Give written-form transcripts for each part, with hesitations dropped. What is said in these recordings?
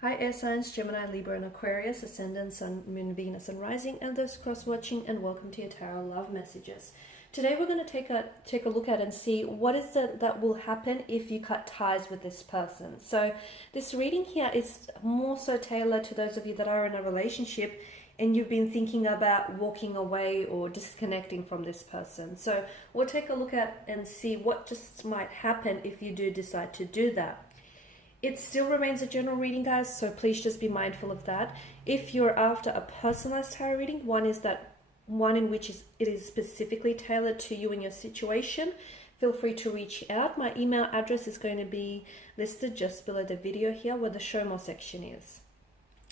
Hi air signs, Gemini, Libra and Aquarius, Ascendant, Sun, Moon, Venus and Rising, and those cross-watching, and welcome to your Tarot Love Messages. Today we're going to take a look at and see what is it that will happen if you cut ties with this person. So this reading here is more so tailored to those of you that are in a relationship and you've been thinking about walking away or disconnecting from this person. So we'll take a look at and see what just might happen if you do decide to do that. It still remains a general reading, guys, so please just be mindful of that. If you're after a personalized tarot reading, one in which it is specifically tailored to you and your situation, feel free to reach out. My email address is going to be listed just below the video here where the show more section is.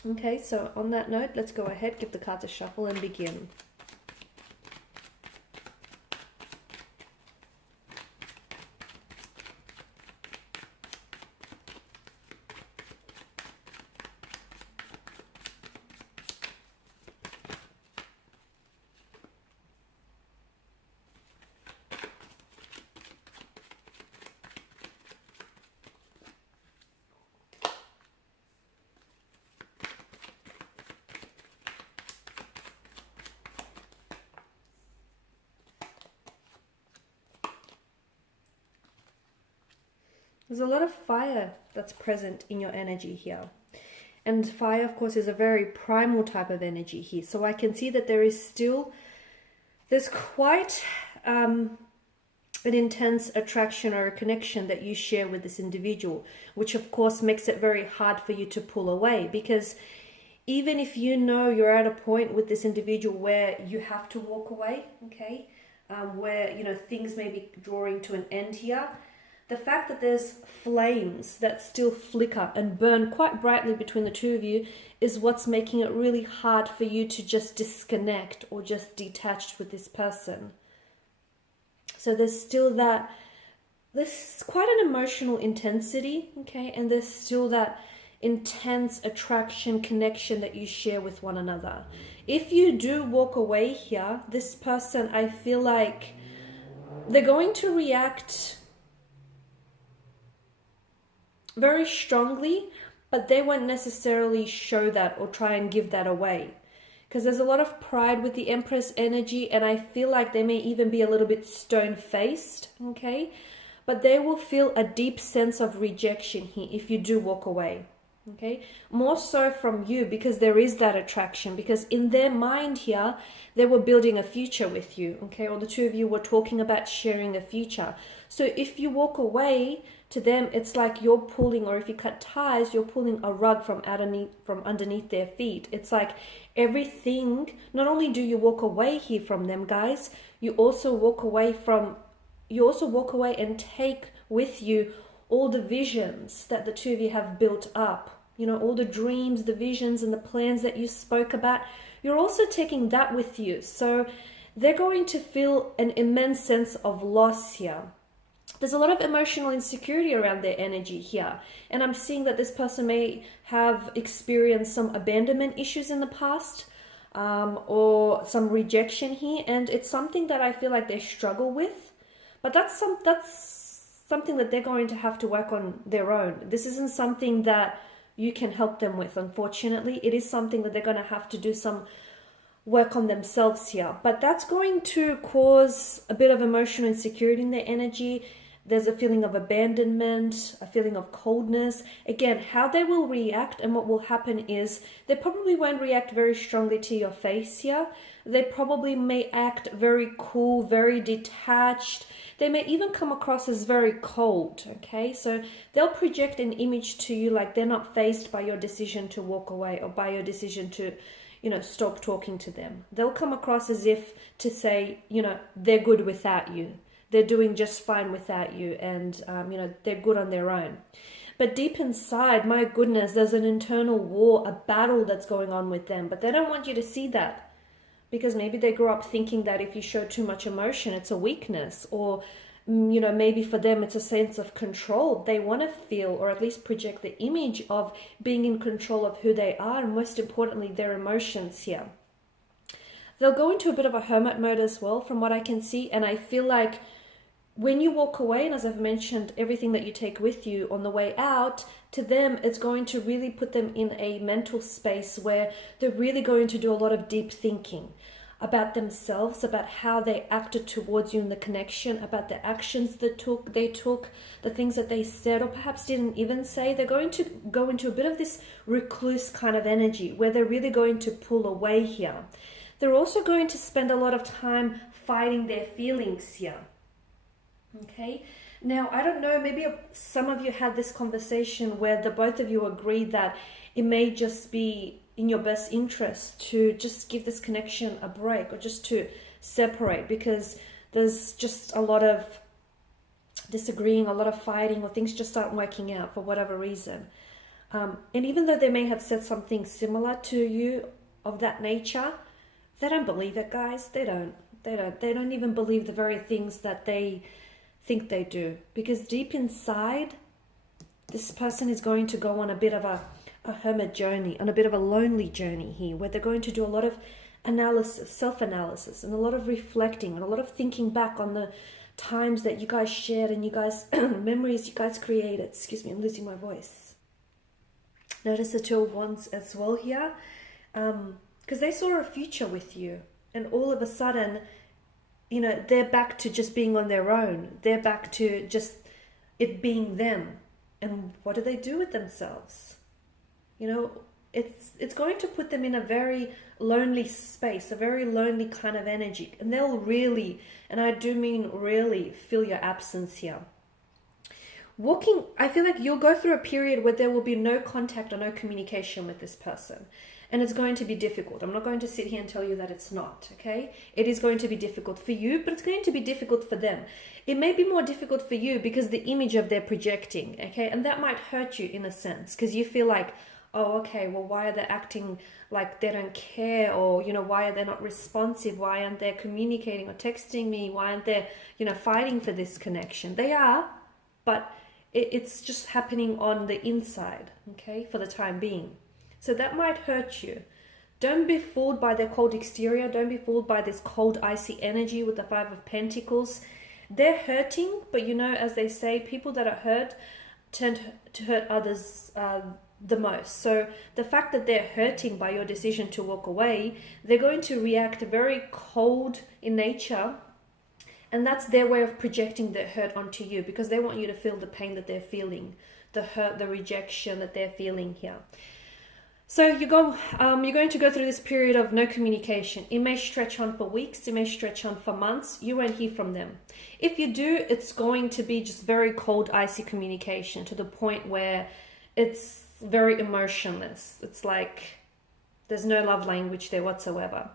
Okay, so on that note, let's go ahead, give the cards a shuffle and begin. There's a lot of fire that's present in your energy here. And fire, of course, is a very primal type of energy here. So I can see that there's quite an intense attraction or a connection that you share with this individual, which of course makes it very hard for you to pull away, because even if you know you're at a point with this individual where you have to walk away, okay, where, you know, things may be drawing to an end here, the fact that there's flames that still flicker and burn quite brightly between the two of you is what's making it really hard for you to just disconnect or just detach with this person. So there's quite an emotional intensity, okay, and there's still that intense attraction, connection that you share with one another. If you do walk away here, this person, I feel like they're going to react very strongly, but they won't necessarily show that or try and give that away, because there's a lot of pride with the Empress energy, and I feel like they may even be a little bit stone-faced, okay, but they will feel a deep sense of rejection here if you do walk away, okay, more so from you, because there is that attraction, because in their mind here they were building a future with you, okay, or the two of you were talking about sharing a future. So if you walk away, to them it's like you're pulling, or if you cut ties, you're pulling a rug from underneath their feet. It's like everything, not only do you walk away here from them, guys, you also walk away and take with you all the visions that the two of you have built up, you know, all the dreams, the visions and the plans that you spoke about. You're also taking that with you. So they're going to feel an immense sense of loss here. There's a lot of emotional insecurity around their energy here. And I'm seeing that this person may have experienced some abandonment issues in the past, or some rejection here. And it's something that I feel like they struggle with. But that's something that they're going to have to work on their own. This isn't something that you can help them with, unfortunately. It is something that they're going to have to do some work on themselves here. But that's going to cause a bit of emotional insecurity in their energy. There's a feeling of abandonment, a feeling of coldness. Again, how they will react and what will happen is they probably won't react very strongly to your face here. They probably may act very cool, very detached. They may even come across as very cold, okay? So they'll project an image to you like they're not fazed by your decision to walk away or by your decision to, you know, stop talking to them. They'll come across as if to say, you know, they're good without you. They're doing just fine without you, and, you know, they're good on their own. But deep inside, my goodness, there's an internal war, a battle that's going on with them. But they don't want you to see that, because maybe they grew up thinking that if you show too much emotion, it's a weakness, or, you know, maybe for them it's a sense of control. They want to feel, or at least project the image of being in control of who they are, and most importantly, their emotions here. They'll go into a bit of a hermit mode as well, from what I can see, and I feel like when you walk away, and as I've mentioned, everything that you take with you on the way out, to them, it's going to really put them in a mental space where they're really going to do a lot of deep thinking about themselves, about how they acted towards you in the connection, about the actions they took, the things that they said or perhaps didn't even say. They're going to go into a bit of this recluse kind of energy where they're really going to pull away here. They're also going to spend a lot of time fighting their feelings here. Okay, now I don't know, maybe some of you had this conversation where the both of you agreed that it may just be in your best interest to just give this connection a break, or just to separate, because there's just a lot of disagreeing, a lot of fighting, or things just aren't working out for whatever reason. And even though they may have said something similar to you of that nature, they don't believe it, guys. They don't even believe the very things that they think they do, because deep inside, this person is going to go on a bit of a hermit journey, on a bit of a lonely journey here, where they're going to do a lot of analysis, self-analysis, and a lot of reflecting, and a lot of thinking back on the times that you guys shared, and you guys memories you guys created. Excuse me, I'm losing my voice. Notice the Two of Wands as well here, because they saw a future with you, and all of a sudden, you know, they're back to just being on their own. They're back to just it being them. And what do they do with themselves? You know, it's going to put them in a very lonely space, a very lonely kind of energy. And they'll really, and I do mean really, feel your absence here. I feel like you'll go through a period where there will be no contact or no communication with this person. And it's going to be difficult. I'm not going to sit here and tell you that it's not, okay? It is going to be difficult for you, but it's going to be difficult for them. It may be more difficult for you because the image of they're projecting, okay? And that might hurt you in a sense, because you feel like, oh, okay, well, why are they acting like they don't care? Or, you know, why are they not responsive? Why aren't they communicating or texting me? Why aren't they, you know, fighting for this connection? They are, but it's just happening on the inside, okay, for the time being. So that might hurt you. Don't be fooled by their cold exterior. Don't be fooled by this cold, icy energy with the Five of Pentacles. They're hurting, but you know, as they say, people that are hurt tend to hurt others the most. So the fact that they're hurting by your decision to walk away, they're going to react very cold in nature. And that's their way of projecting their hurt onto you, because they want you to feel the pain that they're feeling, the hurt, the rejection that they're feeling here. So you're going to go through this period of no communication. It may stretch on for weeks. It may stretch on for months. You won't hear from them. If you do, it's going to be just very cold, icy communication, to the point where it's very emotionless. It's like there's no love language there whatsoever.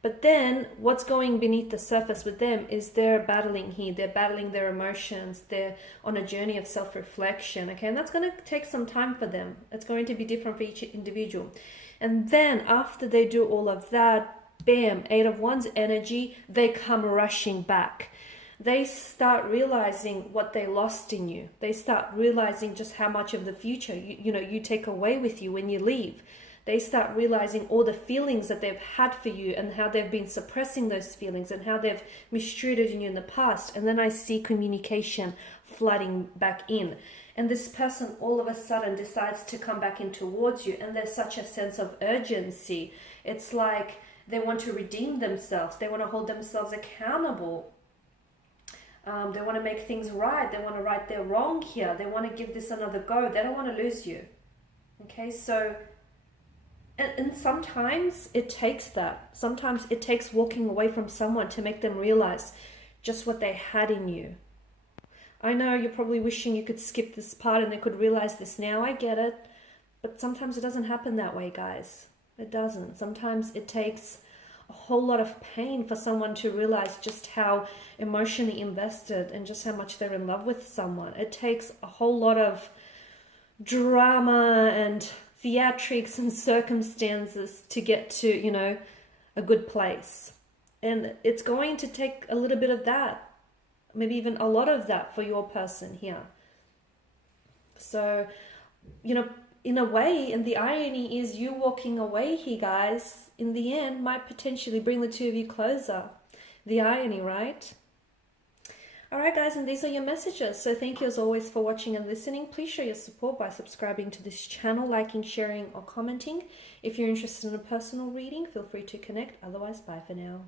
But then what's going beneath the surface with them is they're battling here. They're battling their emotions. They're on a journey of self-reflection. Okay, and that's going to take some time for them. It's going to be different for each individual. And then after they do all of that, bam, Eight of Wands energy, they come rushing back. They start realizing what they lost in you. They start realizing just how much of the future you take away with you when you leave. They start realizing all the feelings that they've had for you, and how they've been suppressing those feelings, and how they've mistreated you in the past. And then I see communication flooding back in. And this person all of a sudden decides to come back in towards you. And there's such a sense of urgency. It's like they want to redeem themselves. They want to hold themselves accountable. They want to make things right. They want to right their wrong here. They want to give this another go. They don't want to lose you. Okay, so... And sometimes it takes that. Sometimes it takes walking away from someone to make them realize just what they had in you. I know you're probably wishing you could skip this part and they could realize this now. I get it. But sometimes it doesn't happen that way, guys. It doesn't. Sometimes it takes a whole lot of pain for someone to realize just how emotionally invested and just how much they're in love with someone. It takes a whole lot of drama and theatrics and circumstances to get to, a good place. And it's going to take a little bit of that, maybe even a lot of that for your person here. So, in a way, and the irony is you walking away here, guys, in the end might potentially bring the two of you closer. The irony, right? All right, guys, and these are your messages. So thank you as always for watching and listening. Please show your support by subscribing to this channel, liking, sharing, or commenting. If you're interested in a personal reading, feel free to connect. Otherwise, bye for now.